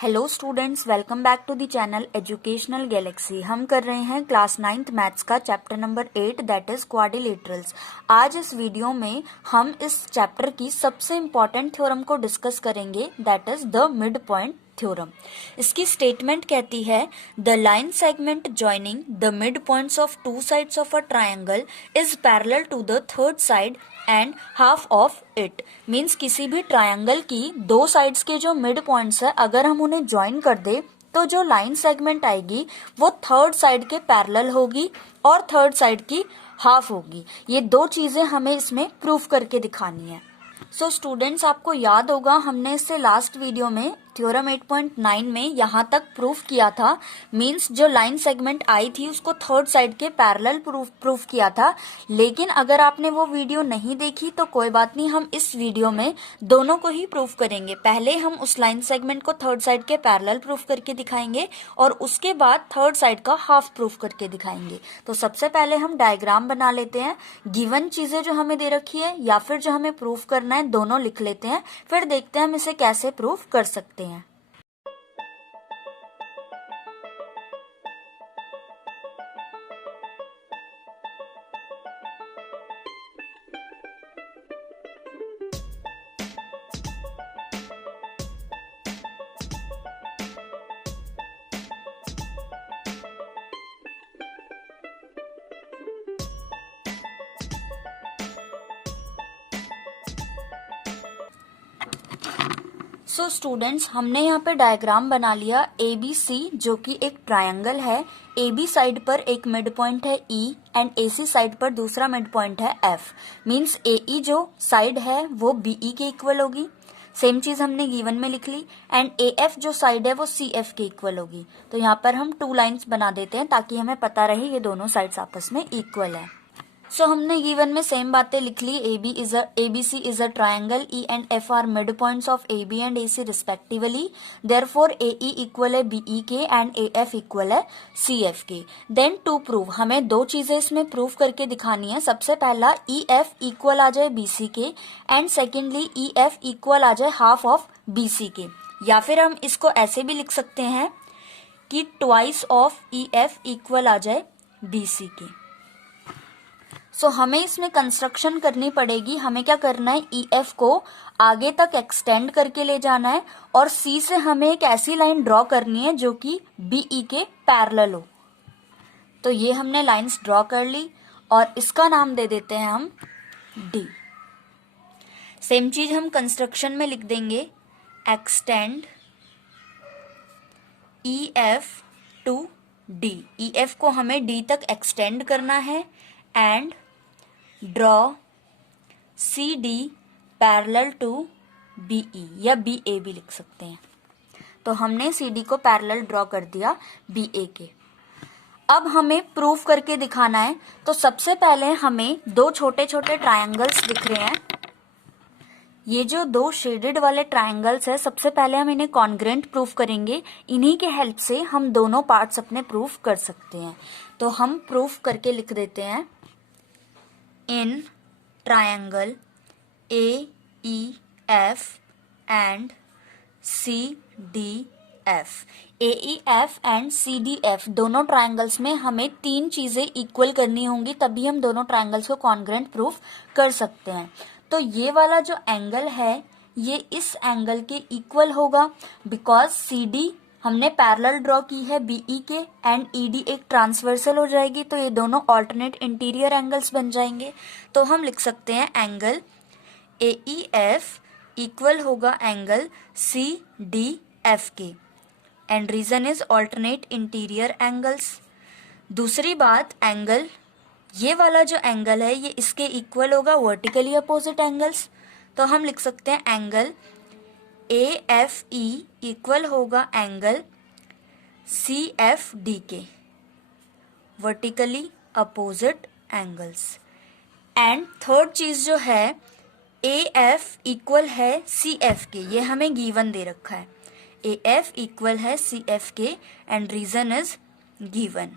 Hello students, welcome back to the channel Educational Galaxy. हम कर रहे हैं क्लास 9th मैथ्स का chapter number 8 that is quadrilaterals. आज इस वीडियो में हम इस चैप्टर की सबसे इम्पॉर्टेंट थ्योरम को डिस्कस करेंगे that is the mid point theorem. इसकी स्टेटमेंट कहती है the line segment joining the mid points of two sides of a triangle is parallel to the third side and half of it. Means किसी भी triangle की दो sides के जो mid points है अगर हम उन्हें ज्वाइन कर दे तो जो लाइन सेगमेंट आएगी वो थर्ड साइड के पैरेलल होगी और थर्ड साइड की हाफ होगी। ये दो चीजें हमें इसमें प्रूफ करके दिखानी है। सो स्टूडेंट्स, आपको याद होगा हमने इससे लास्ट वीडियो में थ्योरम 8.9 में यहाँ तक प्रूफ किया था। मींस जो लाइन सेगमेंट आई थी उसको थर्ड साइड के पैरेलल प्रूफ किया था। लेकिन अगर आपने वो वीडियो नहीं देखी तो कोई बात नहीं, हम इस वीडियो में दोनों को ही प्रूफ करेंगे। पहले हम उस लाइन सेगमेंट को थर्ड साइड के पैरेलल प्रूफ करके दिखाएंगे और उसके बाद थर्ड साइड का हाफ प्रूफ करके दिखाएंगे। तो सबसे पहले हम डायग्राम बना लेते हैं। गिवन चीजें जो हमें दे रखी है या फिर जो हमें प्रूफ करना है दोनों लिख लेते हैं, फिर देखते हैं हम इसे कैसे प्रूफ कर सकते हैं। सो स्टूडेंट्स, हमने यहाँ पे डायग्राम बना लिया ABC जो कि एक ट्रायंगल है। AB साइड पर एक मिड पॉइंट है E एंड AC साइड पर दूसरा मिड पॉइंट है F। मींस AE जो साइड है वो BE के इक्वल होगी। सेम चीज हमने गिवन में लिख ली। एंड AF जो साइड है वो CF के इक्वल होगी। तो यहाँ पर हम टू लाइंस बना देते हैं ताकि हमें पता रहे ये दोनों साइड्स आपस में इक्वल है। सो हमने गिवन में सेम बातें लिख ली। ABC is a triangle, E and F are midpoints of AB and AC respectively. Therefore AE equal है BE के एंड AF इक्वल है CF के। देन टू प्रूव हमें दो चीजें इसमें प्रूव करके दिखानी है। सबसे पहला EF इक्वल आ जाए BC के एंड सेकेंडली EF इक्वल आ जाए हाफ ऑफ BC के। या फिर हम इसको ऐसे भी लिख सकते हैं कि ट्वाइस ऑफ EF इक्वल आ जाए BC के। सो हमें इसमें कंस्ट्रक्शन करनी पड़ेगी। हमें क्या करना है, EF को आगे तक एक्सटेंड करके ले जाना है और C से हमें एक ऐसी लाइन ड्रॉ करनी है जो कि BE के पैरेलल हो। तो ये हमने लाइंस ड्रॉ कर ली और इसका नाम दे देते हैं हम D। सेम चीज हम कंस्ट्रक्शन में लिख देंगे, extend EF to D। EF को हमें D तक एक्सटेंड करना है and draw CD parallel to BE या BA भी लिख सकते हैं। तो हमने CD को पैरेलल ड्रॉ कर दिया BA के। अब हमें प्रूफ करके दिखाना है। तो सबसे पहले हमें दो छोटे छोटे ट्रायंगल्स दिख रहे हैं। ये जो दो शेडेड वाले ट्रायंगल्स है, सबसे पहले हम इन्हें कॉन्ग्रेंट प्रूफ करेंगे। इन्हीं के हेल्प से हम दोनों पार्ट्स अपने प्रूफ कर सकते हैं। तो हम प्रूफ करके लिख देते हैं, in triangle AEF and CDF। AEF and CDF दोनों ट्रायंगल्स में हमें तीन चीजें इक्वल करनी होंगी, तभी हम दोनों ट्रायंगल्स को कॉन्ग्रेंट प्रूफ कर सकते हैं। तो ये वाला जो एंगल है ये इस एंगल के इक्वल होगा बिकॉज CD हमने पैरेलल ड्रॉ की है BE के एंड ED एक ट्रांसवर्सल हो जाएगी, तो ये दोनों ऑल्टरनेट इंटीरियर एंगल्स बन जाएंगे। तो हम लिख सकते हैं एंगल AEF इक्वल होगा एंगल CDF के and reason is alternate interior angles. दूसरी बात, एंगल ये वाला जो एंगल है ये इसके इक्वल होगा वर्टिकली अपोजिट एंगल्स। तो हम लिख सकते हैं एंगल AFE इक्वल होगा एंगल CFD के, vertically opposite angles. And third चीज जो है AF इक्वल है CF के, ये हमें गिवन दे रखा है। AF इक्वल है CF के एंड रीजन इज गिवन।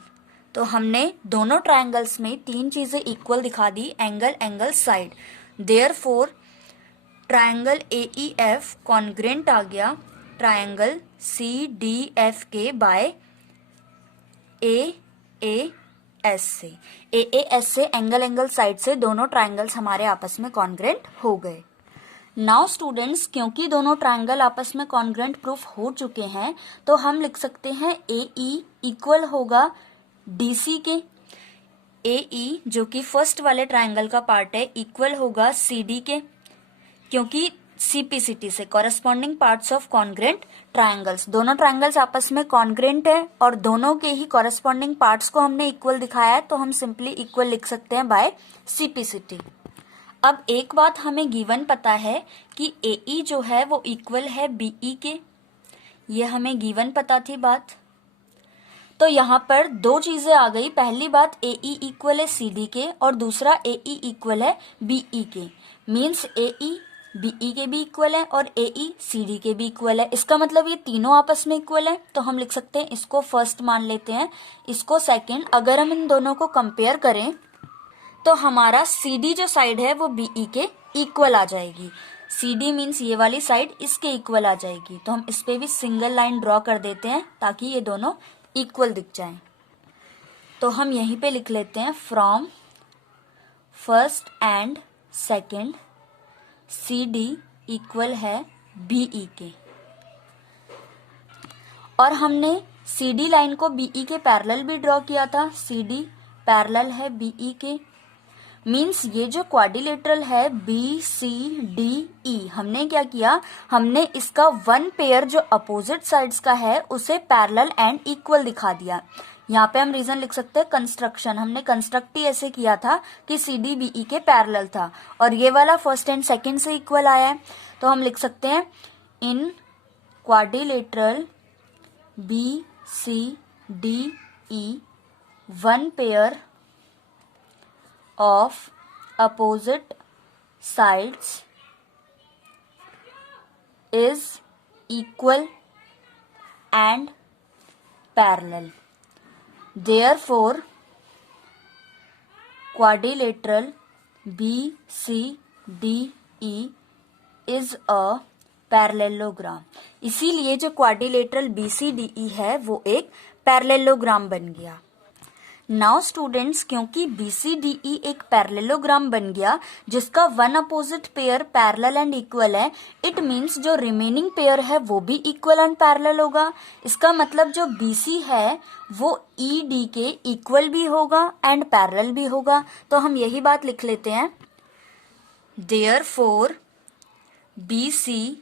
तो हमने दोनों ट्रायंगल्स में तीन चीजें इक्वल दिखा दी, angle, angle, side. Therefore triangle AEF congruent आ गया ट्रायंगल CDFK बाय AAS से। AAS से एंगल साइड से दोनों ट्रायंगल्स हमारे आपस में कॉन्ग्रुएंट हो गए। नाउ स्टूडेंट्स, क्योंकि दोनों ट्रायंगल आपस में कॉन्ग्रुएंट प्रूफ हो चुके हैं तो हम लिख सकते हैं AE इक्वल होगा DC के। AE जो कि फर्स्ट वाले ट्रायंगल का पार्ट है इक्वल होगा CD के, क्योंकि CPCT से corresponding parts of congruent triangles, दोनों ट्रायंगल्स आपस में कॉन्ग्रुएंट है और दोनों के ही कॉरेस्पॉन्डिंग पार्ट्स को हमने इक्वल दिखाया है, तो हम सिंपली इक्वल लिख सकते हैं बाय CPCT। अब एक बात हमें गिवन पता है कि AE जो है वो इक्वल है BE के, ये हमें गिवन पता थी बात। तो यहाँ पर दो चीजें आ गई, पहली बात AE इक्वल है CD के और दूसरा AE इक्वल है BE के, मीन्स AE BE के भी इक्वल है और AE CD के भी इक्वल है। इसका मतलब ये तीनों आपस में इक्वल है, तो हम लिख सकते हैं इसको फर्स्ट मान लेते हैं, इसको सेकंड। अगर हम इन दोनों को कंपेयर करें तो हमारा CD जो साइड है वो BE के इक्वल आ जाएगी। CD मीन्स ये वाली साइड इसके इक्वल आ जाएगी, तो हम इस पे भी सिंगल लाइन ड्रॉ कर देते हैं ताकि ये दोनों इक्वल दिख जाएं। तो हम यहीं पे लिख लेते हैं from first and second CD equal है BE के, और हमने CD लाइन को BE के पैरेलल भी ड्रॉ किया था। CD पैरेलल है BE के, मीन्स ये जो क्वाड्रिलेटरल है BCDE, हमने क्या किया, हमने इसका वन पेयर जो अपोजिट साइड्स का है उसे पैरेलल एंड इक्वल दिखा दिया। यहाँ पे हम रीजन लिख सकते हैं कंस्ट्रक्शन, हमने कंस्ट्रक्ट ही ऐसे किया था कि CD BE के पैरेलल था और ये वाला फर्स्ट एंड सेकंड से इक्वल आया है, तो हम लिख सकते हैं इन quadrilateral BCDE one pair of opposite sides is equal and parallel. Therefore, quadrilateral BCDE is a parallelogram. इसीलिए जो क्वाड्रिलेटरल BCDE है वो एक पैरेललोग्राम बन गया। नाउ स्टूडेंट्स, क्योंकि BCDE एक पैरेललोग्राम बन गया जिसका one opposite pair parallel and equal है, इट मीन्स जो रिमेनिंग पेयर है वो भी इक्वल एंड पैरेलल होगा। इसका मतलब जो BC है वो ED के इक्वल भी होगा एंड पैरेलल भी होगा, तो हम यही बात लिख लेते हैं, देयरफॉर BC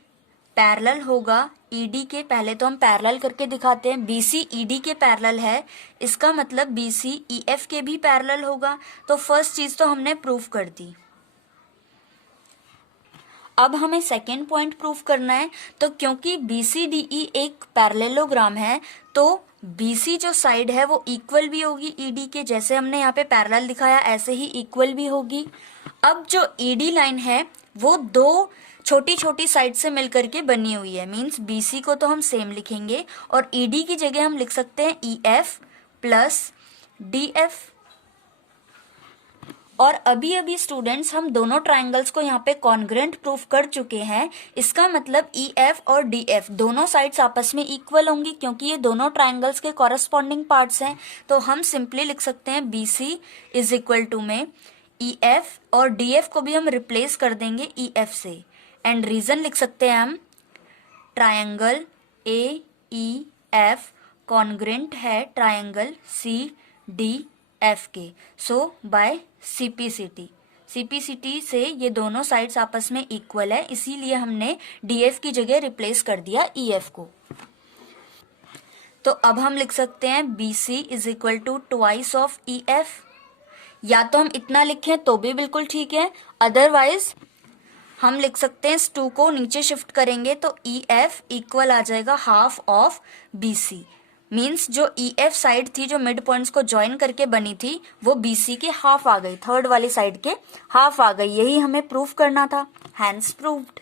पैरेलल होगा ED के। पहले तो हम पैरेलल करके दिखाते हैं, BC ED के पैरेलल है, इसका मतलब BC EF के भी पैरेलल होगा। तो फर्स्ट चीज तो हमने प्रूफ कर दी। अब हमें सेकेंड पॉइंट प्रूफ करना है, तो क्योंकि BCDE एक पैरेललोग्राम है तो BC जो साइड है वो इक्वल भी होगी ED के, जैसे हमने यहाँ पे पैरेलल दिखाया ऐसे ही इक्वल भी होगी। अब जो ED लाइन है वो दो छोटी छोटी साइड से मिलकर के बनी हुई है, मीन्स BC को तो हम सेम लिखेंगे और ED की जगह हम लिख सकते हैं EF प्लस DF। और अभी अभी स्टूडेंट्स हम दोनों ट्राइंगल्स को यहाँ पे कॉन्ग्रुएंट प्रूफ कर चुके हैं। इसका मतलब EF और DF दोनों साइड्स आपस में इक्वल होंगी क्योंकि ये दोनों ट्राइंगल्स के कॉरेस्पॉन्डिंग पार्ट्स हैं। तो हम सिंपली लिख सकते हैं BC इज इक्वल टू में EF और DF को भी हम रिप्लेस कर देंगे EF से, एंड रीजन लिख सकते हैं हम ट्रायंगल AEF कॉन्ग्रुएंट है ट्रायंगल CDF के। सो बाय CPCT से ये दोनों साइड्स आपस में इक्वल है, इसीलिए हमने DF की जगह रिप्लेस कर दिया EF को। तो अब हम लिख सकते हैं BC is equal to twice of EF। या तो हम इतना लिखें तो भी बिल्कुल ठीक है, अदरवाइज हम लिख सकते हैं इस 2 को नीचे शिफ्ट करेंगे तो EF इक्वल आ जाएगा हाफ ऑफ BC। मीन्स जो EF साइड थी जो मिड पॉइंट्स को ज्वाइन करके बनी थी वो BC के हाफ आ गई, थर्ड वाली साइड के हाफ आ गई। यही हमें प्रूफ करना था, हैंस प्रूव्ड।